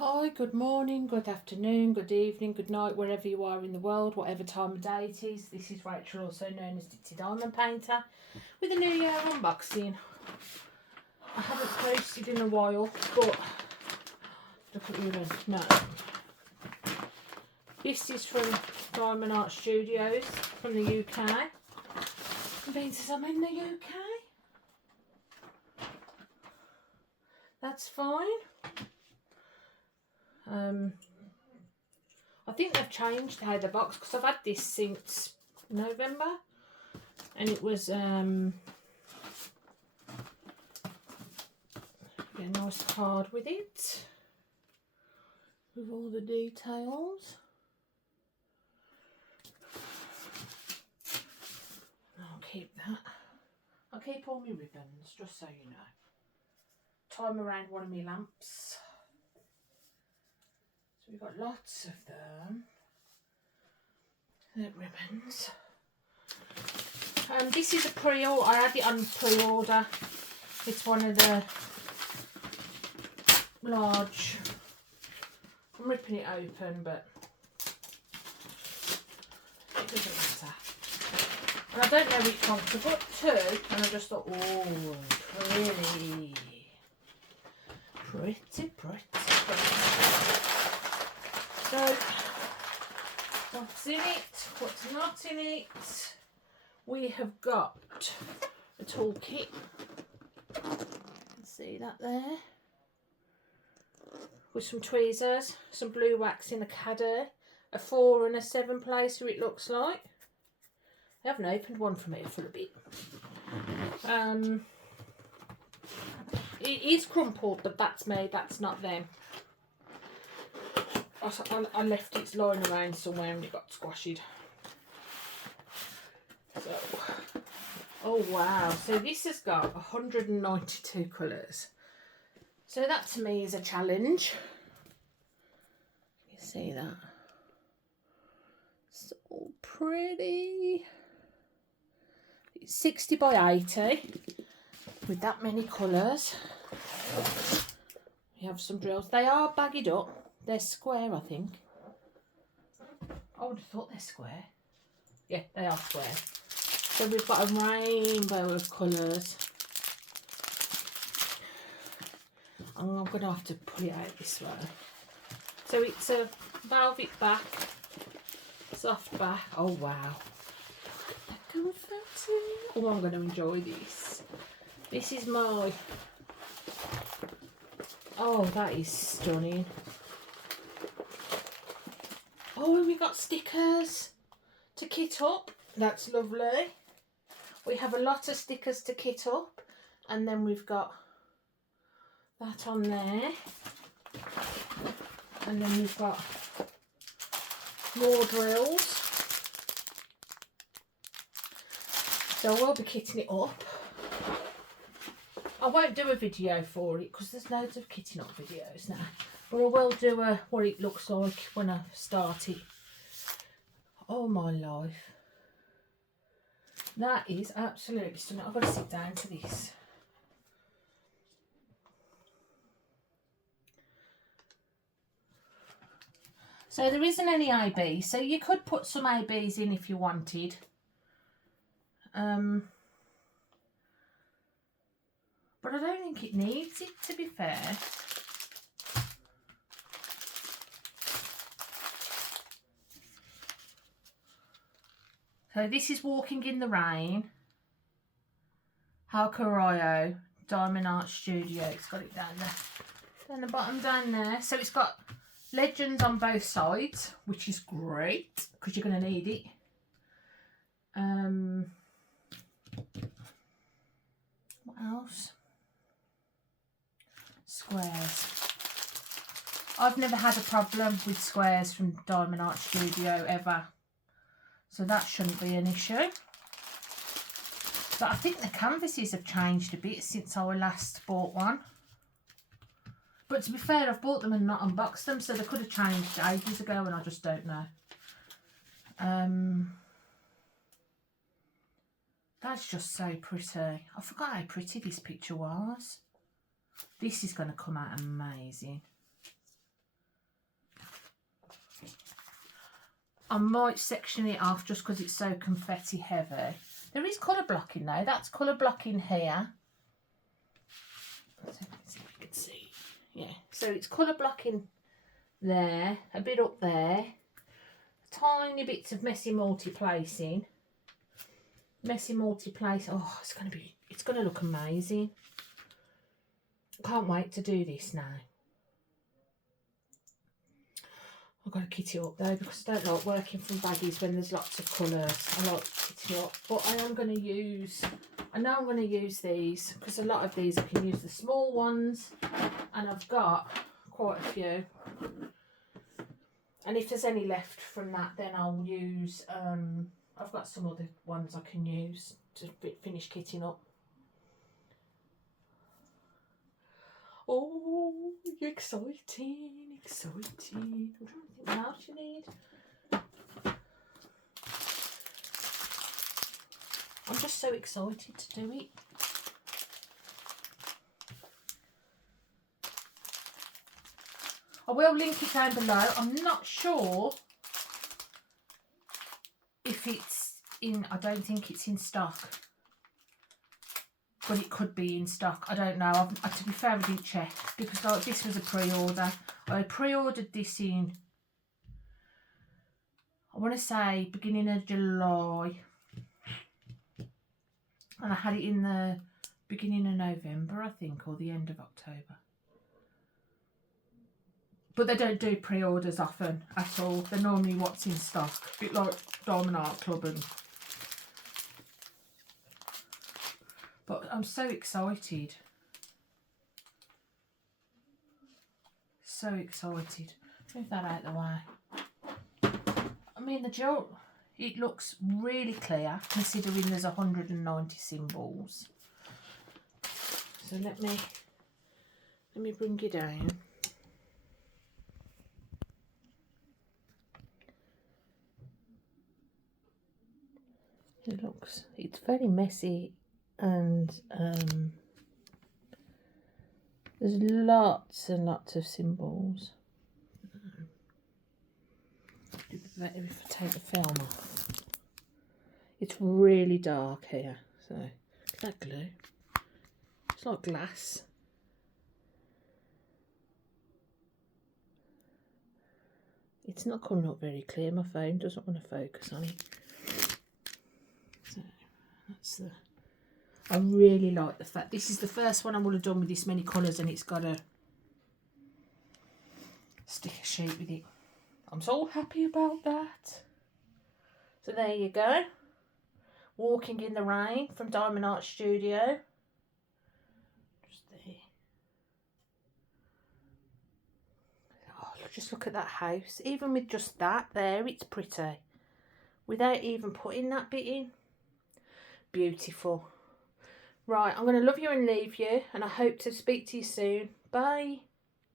Hi, good morning, good afternoon, good evening, good night, wherever you are in the world, whatever time of day it is. This is Rachel, also known as Ditsy Diamond Painter, with a New Year unboxing. I haven't posted in a while, but look at you then. No. This is from Diamond Art Studios from the UK. It means I'm in the UK. That's fine. I think they've changed how the box, because I've had this since November, and it was a nice card with it, with all the details. I'll keep that. I'll keep all my ribbons, just so you know. Time around one of my lamps. So we've got lots of them. The ribbons. This is a pre-order. I had it on pre-order. It's one of the large. I'm ripping it open, but it doesn't matter. And I don't know which one, because I got two, and I just thought, oh, pretty. Pretty. So, what's in it? What's not in it? We have got a toolkit. You can see that there. With some tweezers, some blue wax in a caddy, a 4 and a 7 placer it looks like. I haven't opened one from here for a bit. It is crumpled, but that's me, that's not them. I left it lying around somewhere and it got squashed. So, oh wow, so this has got 192 colours. So that to me is a challenge. You see that? So pretty. It's 60 by 80 with that many colours. We have some drills. They are bagged up. They're square, I think. I would have thought they're square. Yeah, they are square. So we've got a rainbow of colours. I'm going to have to pull it out this way. So it's a velvet back, soft back. Oh wow. Confetti. Oh, I'm going to enjoy this. This is my... Oh, that is stunning. Oh, we got stickers to kit up. That's lovely. We have a lot of stickers to kit up. And then we've got that on there. And then we've got more drills. So I will be kitting it up. I won't do a video for it because there's loads of kitting up videos now. But I will do what it looks like when I start it. Oh my life. That is absolutely stunning. I've got to sit down to this. So there isn't any AB. So you could put some ABs in if you wanted. But I don't think it needs it, to be fair. So this is Walking in the Rain. Helkoryo, Diamond Art Studio. It's got it down there. Down the bottom down there. So it's got legends on both sides, which is great because you're going to need it. What else? Squares. I've never had a problem with squares from Diamond Art Studio ever. So that shouldn't be an issue. But I think the canvases have changed a bit since I last bought one. But to be fair, I've bought them and not unboxed them, so they could have changed ages ago and I just don't know. That's just so pretty. I forgot how pretty this picture was. This is going to come out amazing. I might section it off just because it's so confetti heavy. There is colour blocking though. That's colour blocking here. Let's see if you can see. Yeah, so it's colour blocking there, a bit up there, tiny bits of messy multi-placing. Messy multi-place. Oh, it's gonna look amazing. Can't wait to do this now. I've got to kit it up though because I don't like working from baggies when there's lots of colours. I like kitting it up, but I know I'm going to use these because a lot of these I can use the small ones, and I've got quite a few. And if there's any left from that, then I'll use. I've got some other ones I can use to finish kitting up. Oh, exciting, exciting. I'm trying to think what else you need. I'm just so excited to do it. I will link it down below. I'm not sure if it's in, I don't think it's in stock. But it could be in stock. I don't know. To be fair, I didn't check because this was a pre-order. I pre-ordered this in, I want to say, beginning of July. And I had it in the beginning of November, I think, or the end of October. But they don't do pre-orders often at all. They're normally what's in stock. A bit like Diamond Art Club and... But I'm so excited. So excited. Move that out of the way. I mean, the gel, it looks really clear considering there's 190 symbols. So let me bring it down. It's very messy. And there's lots and lots of symbols. It'd be better if I take the film off. It's really dark here, so look at that glue. It's like glass. It's not coming up very clear. My phone doesn't want to focus on it. So that's the... I really like the fact this is the first one I would have done with this many colours, and it's got a sticker sheet with it. I'm so happy about that. So there you go. Walking in the Rain from Diamond Art Studio. Just there. Oh, just look at that house. Even with just that there, it's pretty. Without even putting that bit in. Beautiful. Right, I'm going to love you and leave you, and I hope to speak to you soon. Bye.